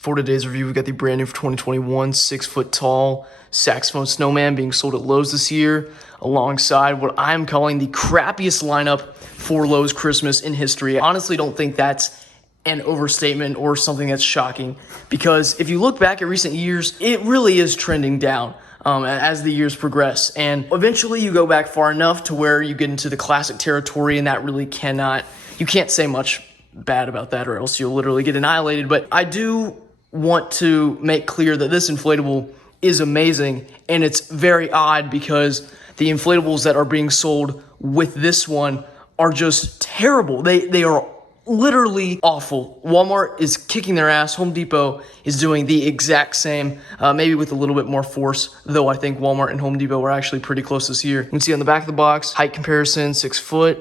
For today's review, we've got the brand new for 2021 6-foot tall Saxophone Snowman being sold at Lowe's this year, alongside what I'm calling the crappiest lineup for Lowe's Christmas in history. I honestly don't think that's an overstatement or something that's shocking, because if you look back at recent years, it really is trending down as the years progress. And eventually you go back far enough to where you get into the classic territory, and that really you can't say much bad about that, or else you'll literally get annihilated. But I do want to make clear that this inflatable is amazing, and it's very odd because the inflatables that are being sold with this one are just terrible. They are literally awful. Walmart is kicking their ass. Home Depot is doing the exact same, maybe with a little bit more force, though I think Walmart and Home Depot were actually pretty close this year. You can see on the back of the box, height comparison, 6 foot,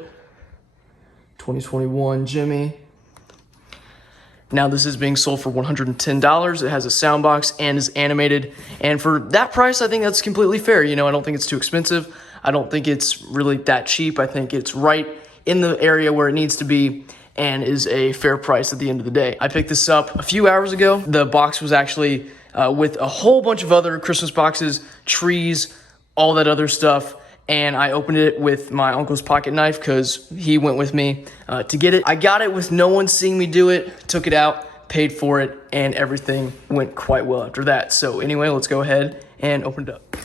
2021 Gemmy. Now this is being sold for $110. It has a sound box and is animated. And for that price, I think that's completely fair. You know, I don't think it's too expensive. I don't think it's really that cheap. I think it's right in the area where it needs to be and is a fair price at the end of the day. I picked this up a few hours ago. The box was actually with a whole bunch of other Christmas boxes, trees, all that other stuff. And I opened it with my uncle's pocket knife because he went with me to get it. I got it with no one seeing me do it, took it out, paid for it, and everything went quite well after that. So anyway, let's go ahead and open it up.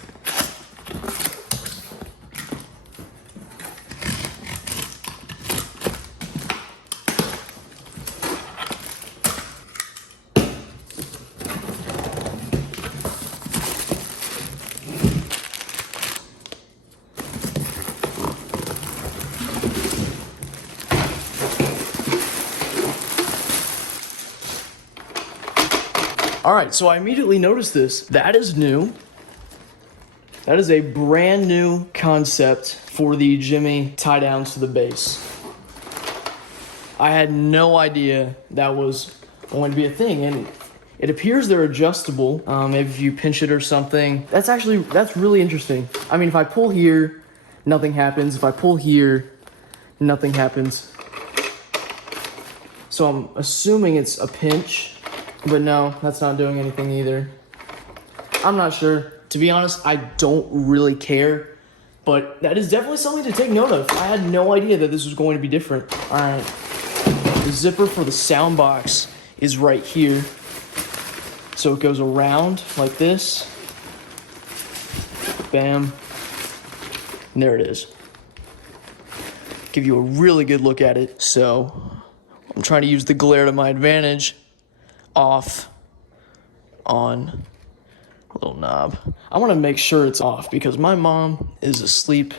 All right, so I immediately noticed this. That is new. That is a brand new concept for the Gemmy tie downs to the bass. I had no idea that was going to be a thing, and it appears they're adjustable. Maybe if you pinch it or something. That's really interesting. I mean, if I pull here, nothing happens. If I pull here, nothing happens. So I'm assuming it's a pinch. But no, that's not doing anything either. I'm not sure. To be honest, I don't really care. But that is definitely something to take note of. I had no idea that this was going to be different. All right. The zipper for the sound box is right here. So it goes around like this. Bam. And there it is. Give you a really good look at it. So I'm trying to use the glare to my advantage. Off, on, little knob. I want to make sure it's off because my mom is asleep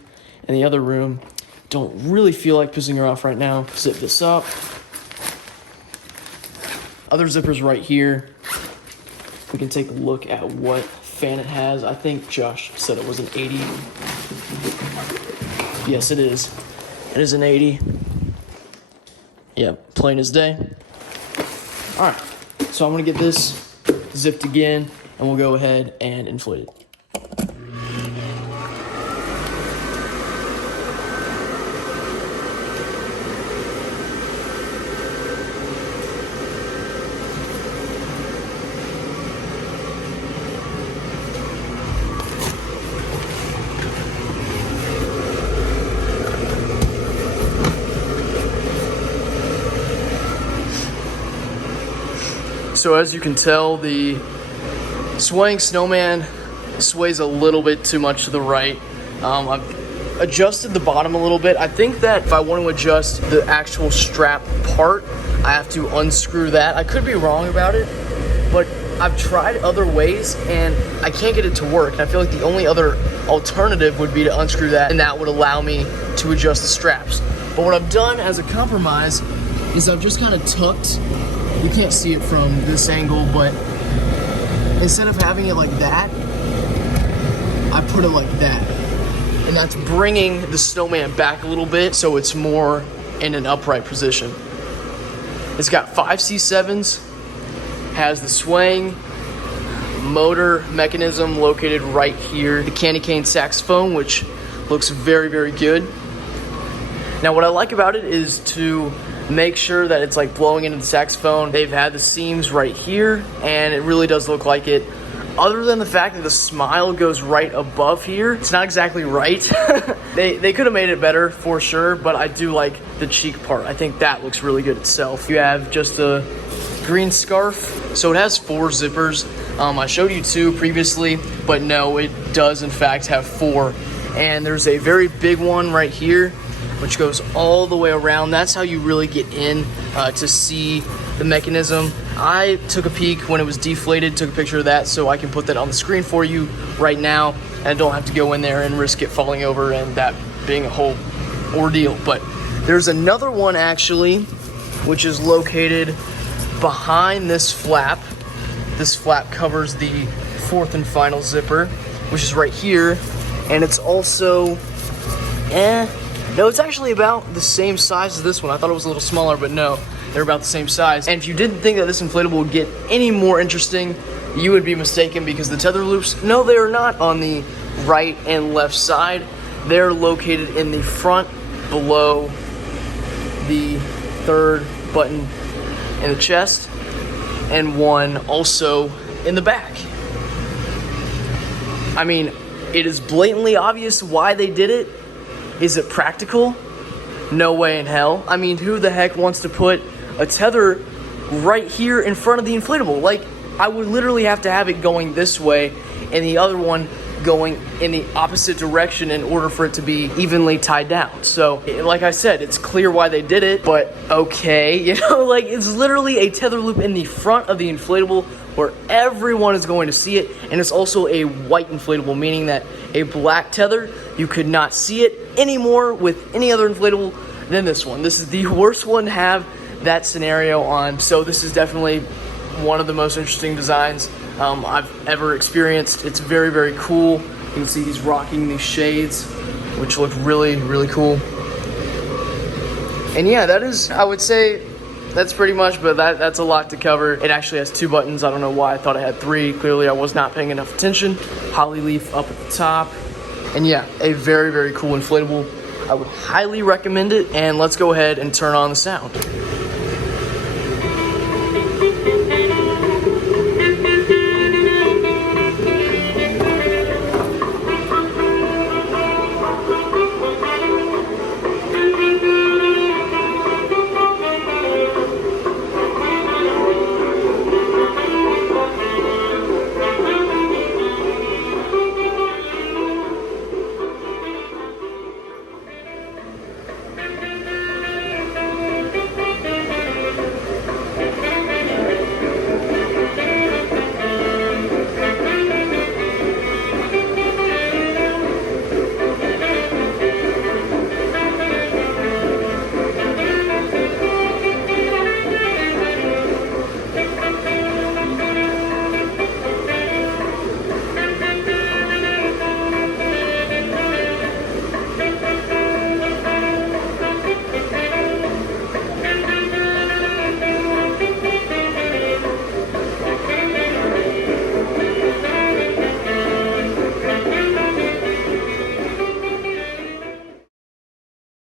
in the other room. Don't really feel like pissing her off right now. Zip this up. Other zippers right here. We can take a look at what fan it has. I think Josh said it was an 80. Yes, it is. It is an 80. Yep, plain as day. All right. So I'm going to get this zipped again, and we'll go ahead and inflate it. So as you can tell, the swaying Snowman sways a little bit too much to the right. I've adjusted the bottom a little bit. I think that if I want to adjust the actual strap part, I have to unscrew that. I could be wrong about it, but I've tried other ways and I can't get it to work. And I feel like the only other alternative would be to unscrew that, and that would allow me to adjust the straps. But what I've done as a compromise is I've just kind of tucked. You can't see it from this angle, but instead of having it like that, I put it like that. And that's bringing the Snowman back a little bit so it's more in an upright position. It's got 5 C7s, has the swaying motor mechanism located right here. The candy cane saxophone, which looks very, very good. Now what I like about it is to make sure that it's like blowing into the saxophone. They've had the seams right here, and it really does look like it. Other than the fact that the smile goes right above here, it's not exactly right. They could have made it better for sure, but I do like the cheek part. I think that looks really good itself. You have just a green scarf. So it has 4 zippers. I showed you 2 previously, but no, it does in fact have 4. And there's a very big one right here, which goes all the way around. That's how you really get in to see the mechanism. I took a peek when it was deflated, took a picture of that, so I can put that on the screen for you right now, and don't have to go in there and risk it falling over and that being a whole ordeal. But there's another one actually, which is located behind this flap. This flap covers the 4th and final zipper, which is right here, and it's also, no, it's actually about the same size as this one. I thought it was a little smaller, but no, they're about the same size. And if you didn't think that this inflatable would get any more interesting, you would be mistaken, because the tether loops, no, they are not on the right and left side. They're located in the front below the 3rd button in the chest, and one also in the back. I mean, it is blatantly obvious why they did it. Is it practical? No way in hell. I mean, who the heck wants to put a tether right here in front of the inflatable? Like, I would literally have to have it going this way and the other one going in the opposite direction in order for it to be evenly tied down. So, like I said, it's clear why they did it, but okay, you know, like, it's literally a tether loop in the front of the inflatable where everyone is going to see it, and it's also a white inflatable, meaning that a black tether, you could not see it anymore with any other inflatable than this one. This is the worst one to have that scenario on, so this is definitely one of the most interesting designs I've ever experienced. It's very, very cool. You can see he's rocking these shades, which look really, really cool. And yeah, that is, I would say, that's pretty much, but that's a lot to cover. It actually has 2 buttons. I don't know why I thought it had 3. Clearly I was not paying enough attention. Holly leaf up at the top. And yeah, a very, very cool inflatable. I would highly recommend it, and let's go ahead and turn on the sound.